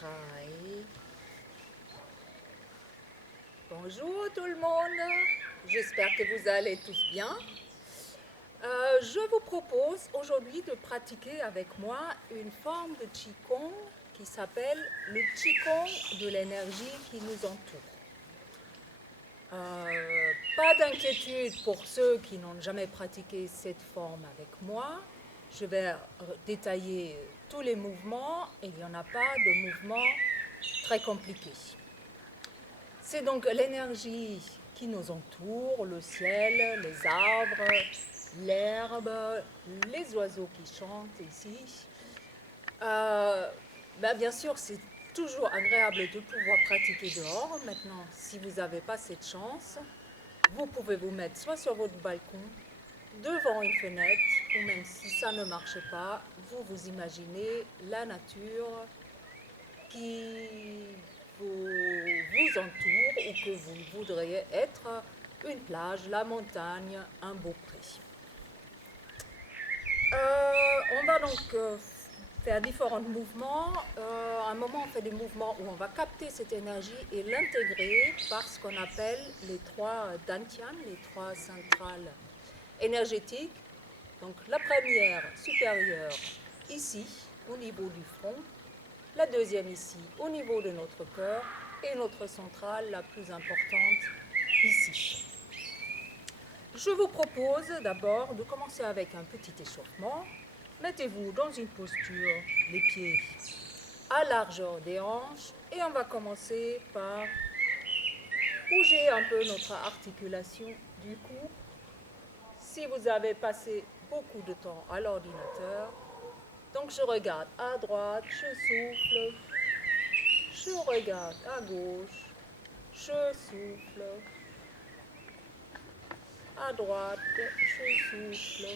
Hi. Bonjour tout le monde, j'espère que vous allez tous bien. Je vous propose aujourd'hui de pratiquer avec moi une forme de Qigong qui s'appelle le Qigong de l'énergie qui nous entoure. Pas d'inquiétude pour ceux qui n'ont jamais pratiqué cette forme avec moi. Je vais détailler tous les mouvements et il n'y en a pas de mouvements très compliqués. C'est donc l'énergie qui nous entoure, le ciel, les arbres, l'herbe, les oiseaux qui chantent ici. Bien sûr, c'est toujours agréable de pouvoir pratiquer dehors. Maintenant, si vous n'avez pas cette chance, vous pouvez vous mettre soit sur votre balcon, devant une fenêtre, ou même si ça ne marche pas, vous imaginez la nature qui vous entoure ou que vous voudriez être, une plage, la montagne, un beau pré. On va donc faire différents mouvements. À un moment, on fait des mouvements où on va capter cette énergie et l'intégrer par ce qu'on appelle les trois dantian, les trois centrales énergétiques. Donc la première supérieure ici, au niveau du front, la deuxième ici, au niveau de notre cœur, et notre centrale la plus importante ici. Je vous propose d'abord de commencer avec un petit échauffement. Mettez-vous dans une posture, les pieds à largeur des hanches, et on va commencer par bouger un peu notre articulation du cou. Si vous avez passé beaucoup de temps à l'ordinateur, donc je regarde à droite, je souffle, je regarde à gauche, je souffle, à droite, je souffle,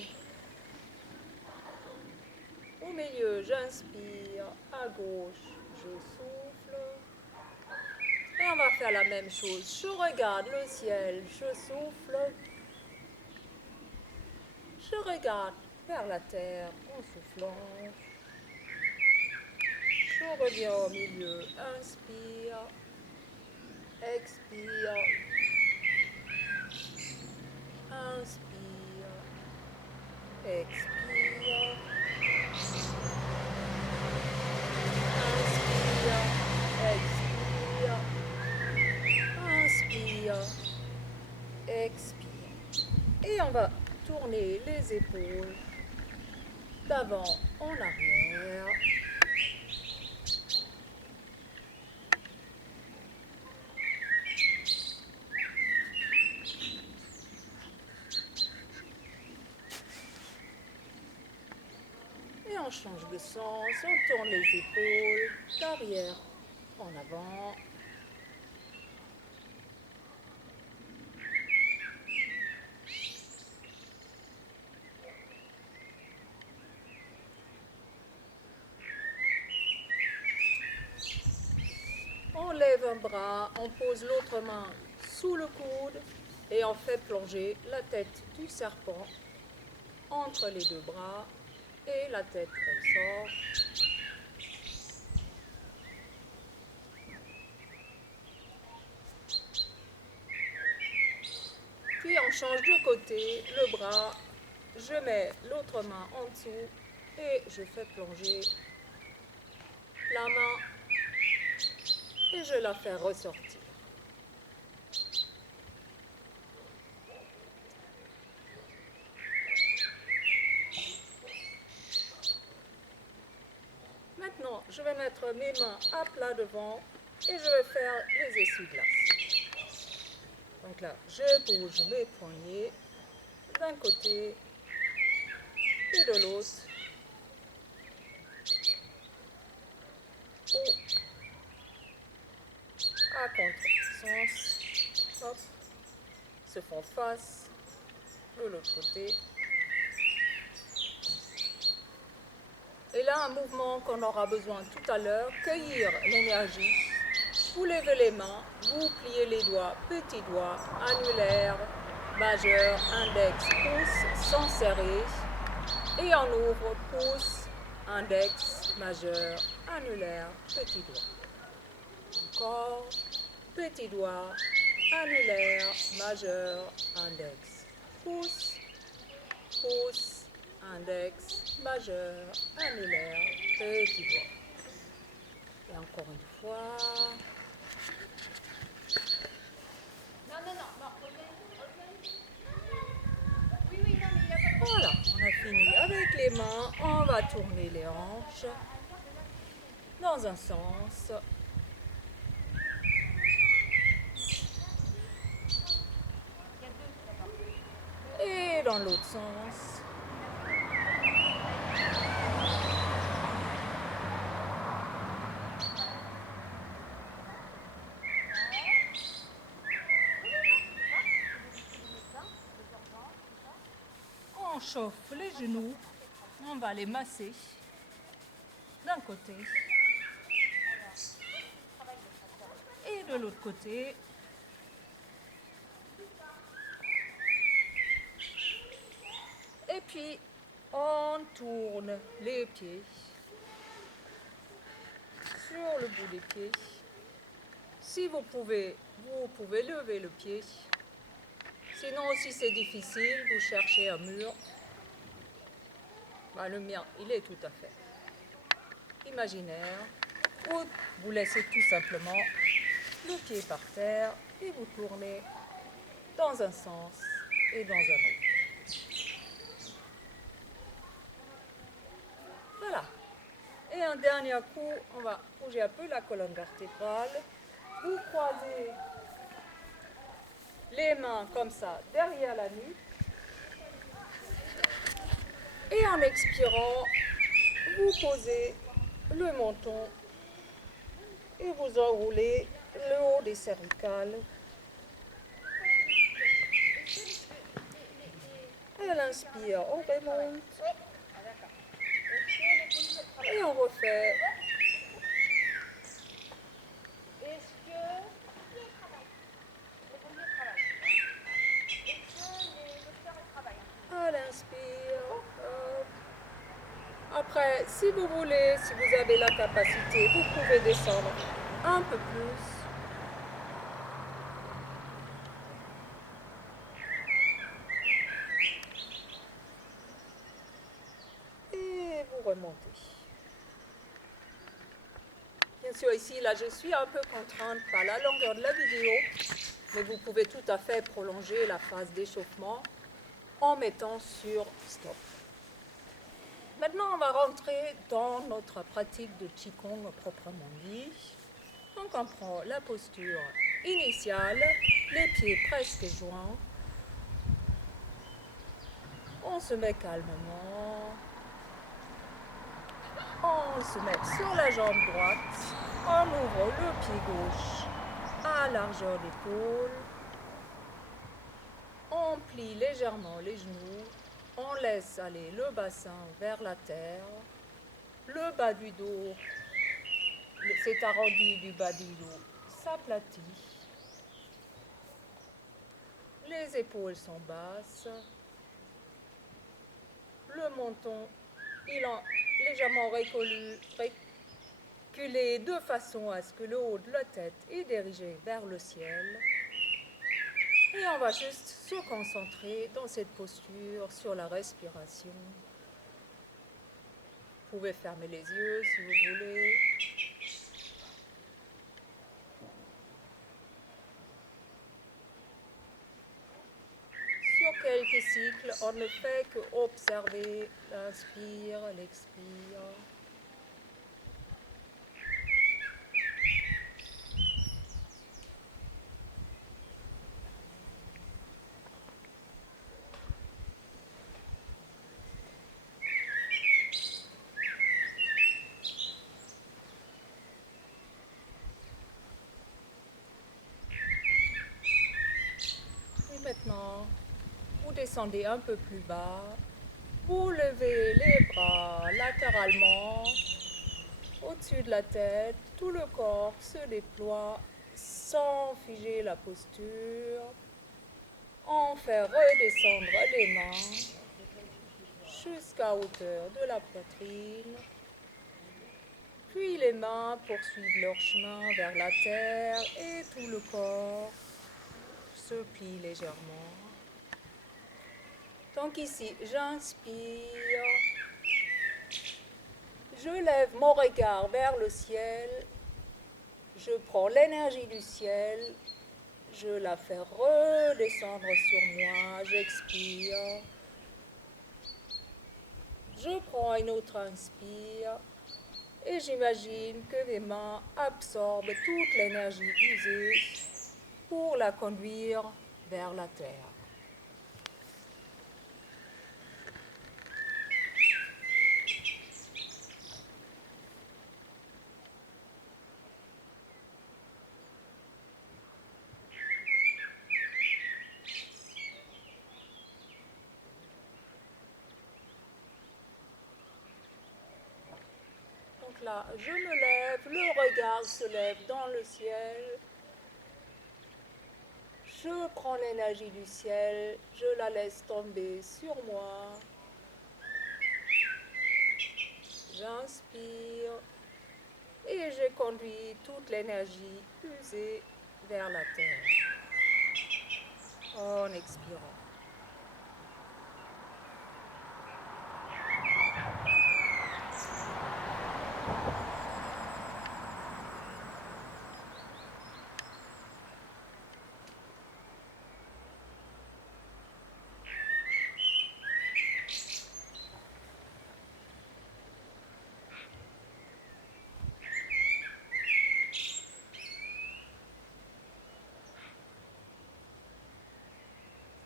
au milieu, j'inspire, à gauche, je souffle, et on va faire la même chose, je regarde le ciel, je souffle, je regarde vers la terre en soufflant, je reviens au milieu, inspire, expire, inspire, expire, inspire, expire, inspire, expire. Et on va tourner les épaules d'avant en arrière. Et on change de sens, on tourne les épaules d'arrière en avant. On lève un bras, on pose l'autre main sous le coude et on fait plonger la tête du serpent entre les deux bras et la tête elle sort. Puis on change de côté, le bras, je mets l'autre main en dessous et je fais plonger la main et je la fais ressortir. Maintenant, je vais mettre mes mains à plat devant et je vais faire les essuie-glaces. Donc là, je bouge mes poignets d'un côté et de l'autre. Ou à contre-sens. Hop, se font face de l'autre côté. Et là, un mouvement qu'on aura besoin tout à l'heure, cueillir l'énergie. Vous levez les mains, vous pliez les doigts, petits doigts, annulaire, majeur, index, pouce, sans serrer. Et on ouvre pouce, index, majeur, annulaire, petit doigt. Encore, petit doigt, annulaire, majeur, index. Pouce, pouce, index, majeur, annulaire, petit doigt. Et encore une fois. Voilà, on a fini avec les mains. On va tourner les hanches dans un sens. Et dans l'autre sens. On chauffe les genoux, on va les masser d'un côté et de l'autre côté. Et puis on tourne les pieds sur le bout des pieds. Si vous pouvez lever le pied. Sinon, si c'est difficile, vous cherchez un mur. Le mien, il est tout à fait imaginaire. Ou vous laissez tout simplement le pied par terre et vous tournez dans un sens et dans un autre. Voilà. Et un dernier coup, on va bouger un peu la colonne vertébrale. Vous croisez les mains comme ça derrière la nuque. Et en expirant, vous posez le menton et vous enroulez le haut des cervicales. À l'inspire, on remonte. Et on refait. À l'inspire. Après, si vous voulez, si vous avez la capacité, vous pouvez descendre un peu plus. Et vous remontez. Bien sûr, ici, là, je suis un peu contrainte par la longueur de la vidéo, mais vous pouvez tout à fait prolonger la phase d'échauffement en mettant sur stop. Maintenant, on va rentrer dans notre pratique de Qigong proprement dit. Donc, on prend la posture initiale, les pieds presque joints. On se met calmement. On se met sur la jambe droite. On ouvre le pied gauche à largeur d'épaule. On plie légèrement les genoux. On laisse aller le bassin vers la terre. Le bas du dos, cet arrondi du bas du dos s'aplatit. Les épaules sont basses. Le menton, il est légèrement reculé de façon à ce que le haut de la tête est dirigé vers le ciel. Et on va juste se concentrer dans cette posture sur la respiration. Vous pouvez fermer les yeux si vous voulez. Sur quelques cycles, on ne fait qu'observer l'inspire, l'expire. Maintenant, vous descendez un peu plus bas, vous levez les bras latéralement au-dessus de la tête, tout le corps se déploie sans figer la posture. On fait redescendre les mains jusqu'à hauteur de la poitrine. Puis les mains poursuivent leur chemin vers la terre et tout le corps se plie légèrement. Donc ici, j'inspire, je lève mon regard vers le ciel, je prends l'énergie du ciel, je la fais redescendre sur moi, j'expire, je prends une autre inspire et j'imagine que mes mains absorbent toute l'énergie usée pour la conduire vers la terre. Donc là, je me lève, le regard se lève dans le ciel. Je prends l'énergie du ciel, je la laisse tomber sur moi. J'inspire et je conduis toute l'énergie usée vers la terre en expirant.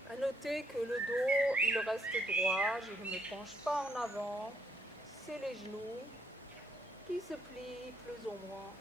À noter que le dos, il reste droit, je ne me penche pas en avant, c'est les genoux qui se plient plus ou moins.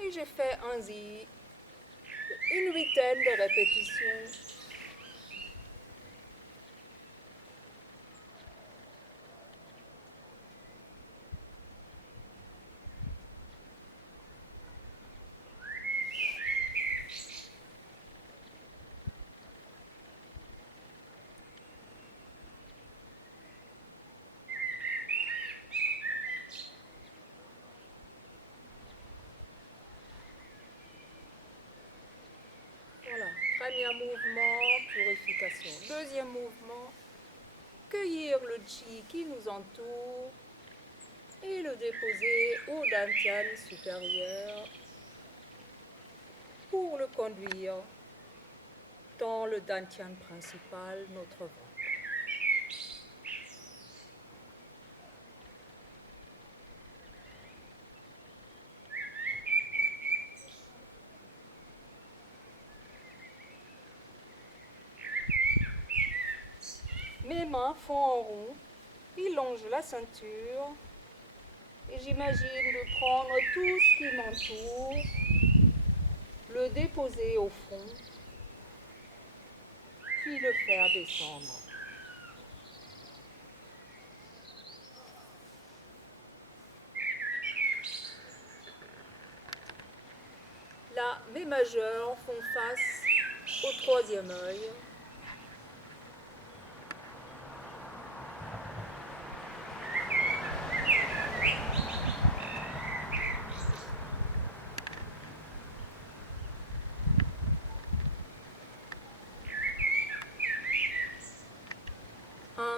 Et j'ai fait ainsi une huitaine de répétitions. Voilà, premier mouvement, purification. Deuxième mouvement, cueillir le chi qui nous entoure et le déposer au dantian supérieur pour le conduire dans le dantian principal, notre ventre. Mes mains font un rond, ils longent la ceinture et j'imagine de prendre tout ce qui m'entoure, le déposer au fond, puis le faire descendre. Là, mes majeurs font face au troisième œil.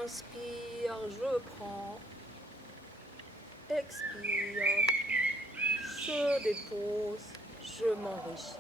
Inspire, je prends. Expire, je dépose, je m'enrichis.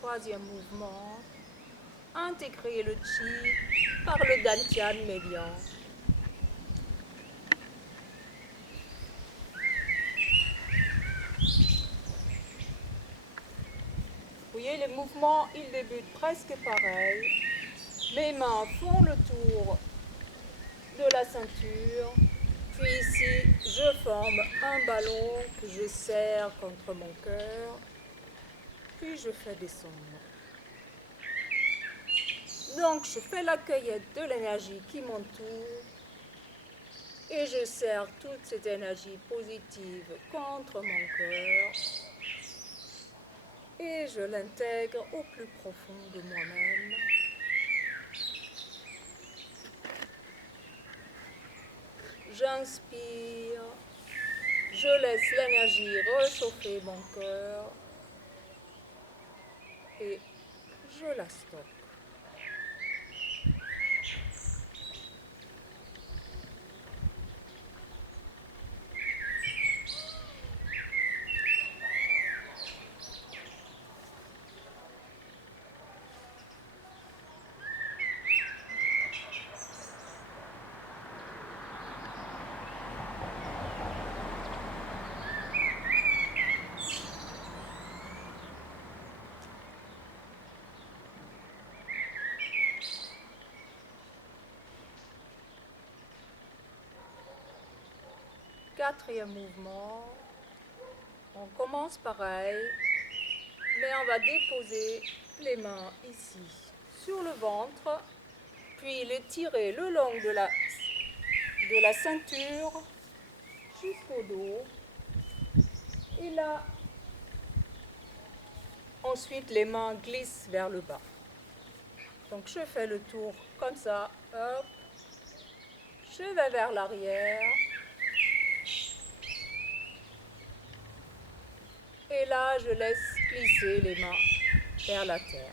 Troisième mouvement, intégrer le chi par le dantian médian. Vous voyez, les mouvements, ils débutent presque pareil. Mes mains font le tour de la ceinture. Puis ici, je forme un ballon que je serre contre mon cœur. Puis je fais descendre. Donc, je fais la cueillette de l'énergie qui m'entoure. Et je serre toute cette énergie positive contre mon cœur. Et je l'intègre au plus profond de moi-même. J'inspire, je laisse l'énergie réchauffer mon cœur et je la stocke. Quatrième mouvement, on commence pareil, mais on va déposer les mains ici sur le ventre, puis les tirer le long de la ceinture jusqu'au dos. Et là, ensuite les mains glissent vers le bas. Donc je fais le tour comme ça, hop, je vais vers l'arrière. Et là, je laisse glisser les mains vers la terre.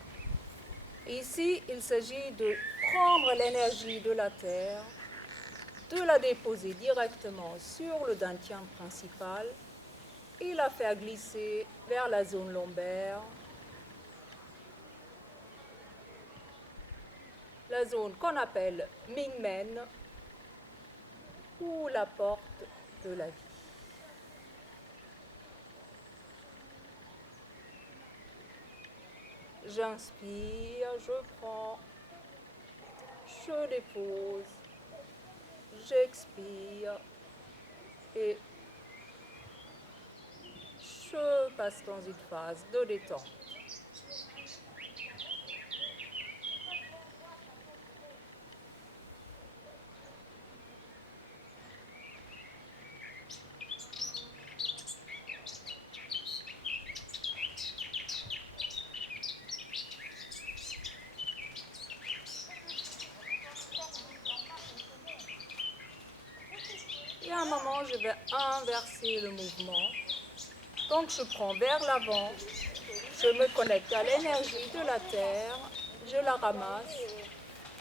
Ici, il s'agit de prendre l'énergie de la terre, de la déposer directement sur le dantian principal et la faire glisser vers la zone lombaire, la zone qu'on appelle Mingmen ou la porte de la vie. J'inspire, je prends, je dépose, j'expire et je passe dans une phase de détente. Et à un moment, je vais inverser le mouvement. Donc, je prends vers l'avant, je me connecte à l'énergie de la terre, je la ramasse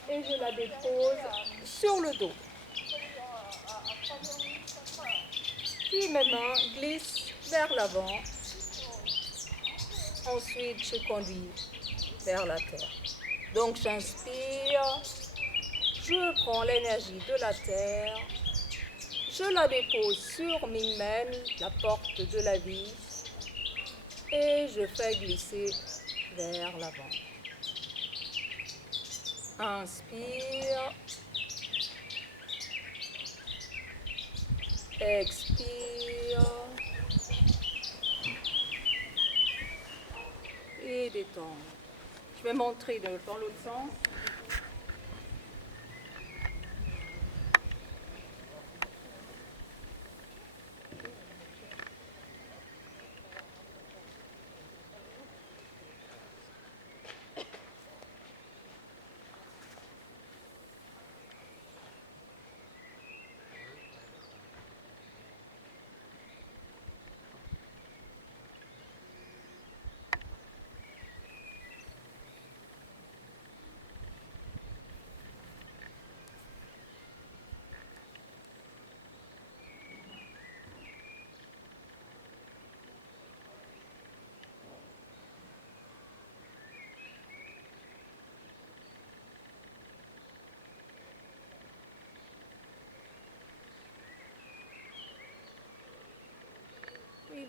et je la dépose sur le dos. Puis mes mains glissent vers l'avant. Ensuite, je conduis vers la terre. Donc, j'inspire, je prends l'énergie de la terre, je la dépose sur Mingmen, la porte de la vie, et je fais glisser vers l'avant. Inspire, expire et détends. Je vais montrer dans l'autre sens.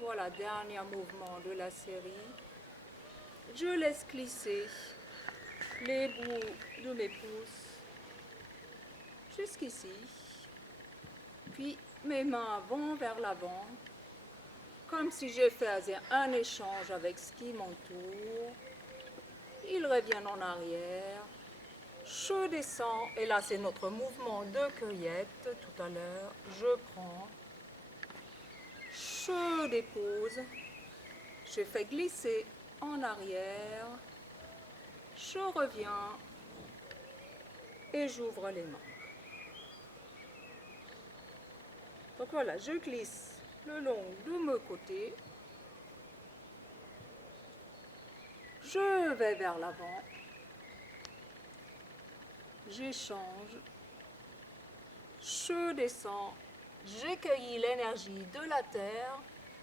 Voilà, dernier mouvement de la série. Je laisse glisser les bouts de mes pouces jusqu'ici. Puis mes mains vont vers l'avant, comme si je faisais un échange avec ce qui m'entoure. Ils reviennent en arrière. Je descends, et là c'est notre mouvement de cueillette tout à l'heure. Je prends, je dépose, je fais glisser en arrière, je reviens et j'ouvre les mains. Donc voilà, je glisse le long de mes côtés, je vais vers l'avant, j'échange, je descends, j'accueille l'énergie de la terre,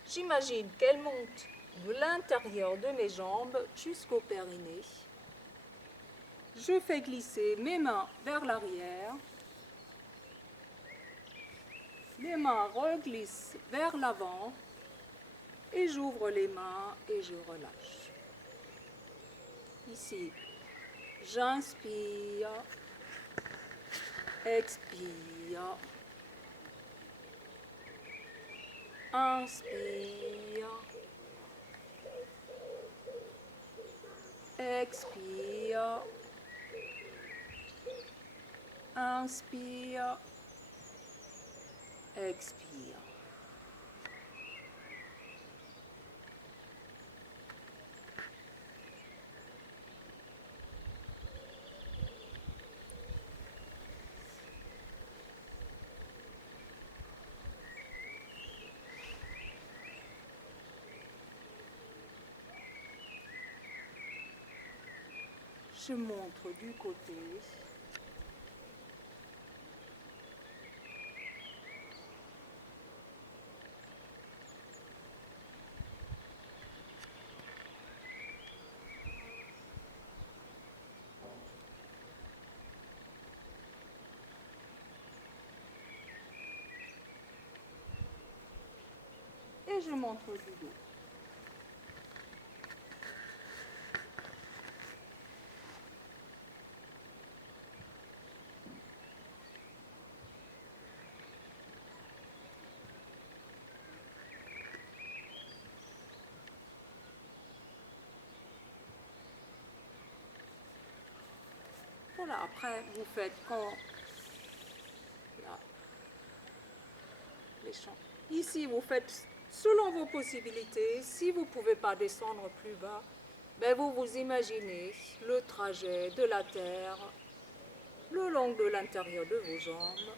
j'imagine qu'elle monte de l'intérieur de mes jambes jusqu'au périnée. Je fais glisser mes mains vers l'arrière, les mains reglissent vers l'avant et j'ouvre les mains et je relâche. Ici, j'inspire, expire, inspire, expire, inspire, expire. Je montre du côté. Et je montre du dos. Voilà, après vous faites quand là, les champs. Ici vous faites selon vos possibilités. Si vous ne pouvez pas descendre plus bas, ben vous vous imaginez le trajet de la terre le long de l'intérieur de vos jambes.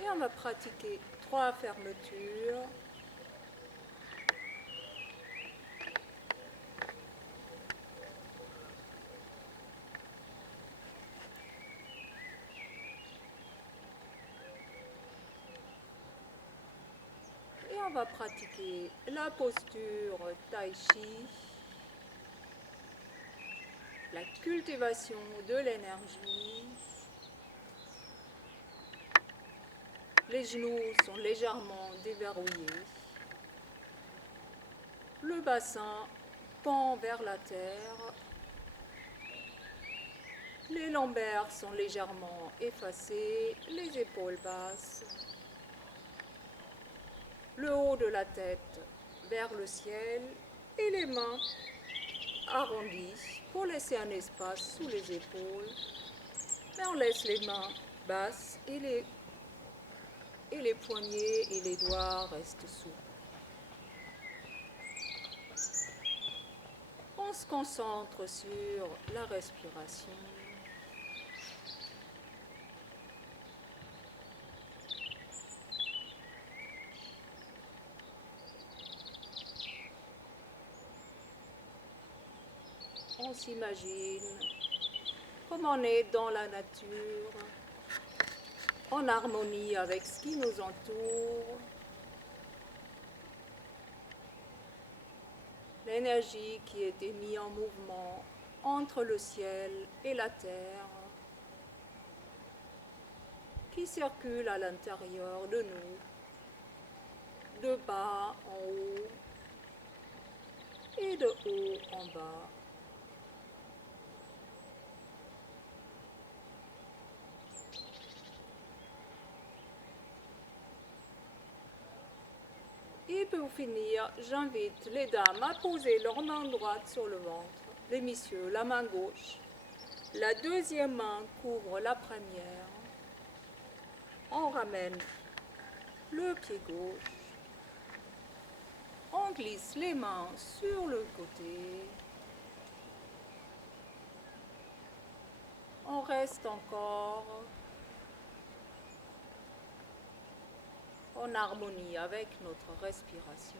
Et on va pratiquer 3 fermetures. Et on va pratiquer la posture Tai Chi, la cultivation de l'énergie. Les genoux sont légèrement déverrouillés. Le bassin pend vers la terre. Les lombaires sont légèrement effacés, les épaules basses. Le haut de la tête vers le ciel et les mains arrondies pour laisser un espace sous les épaules. Mais on laisse les mains basses et les et les poignets et les doigts restent souples. On se concentre sur la respiration. On s'imagine comme on est dans la nature, en harmonie avec ce qui nous entoure. L'énergie qui est mise en mouvement entre le ciel et la terre, qui circule à l'intérieur de nous, de bas en haut et de haut en bas. Et pour finir, j'invite les dames à poser leur main droite sur le ventre, les messieurs la main gauche. La deuxième main couvre la première. On ramène le pied gauche. On glisse les mains sur le côté. On reste encore en harmonie avec notre respiration.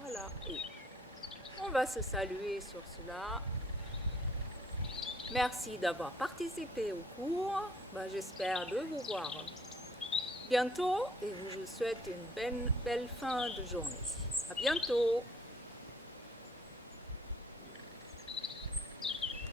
Voilà, et on va se saluer sur cela. Merci d'avoir participé au cours. J'espère de vous voir bientôt et je vous souhaite une belle fin de journée. À bientôt.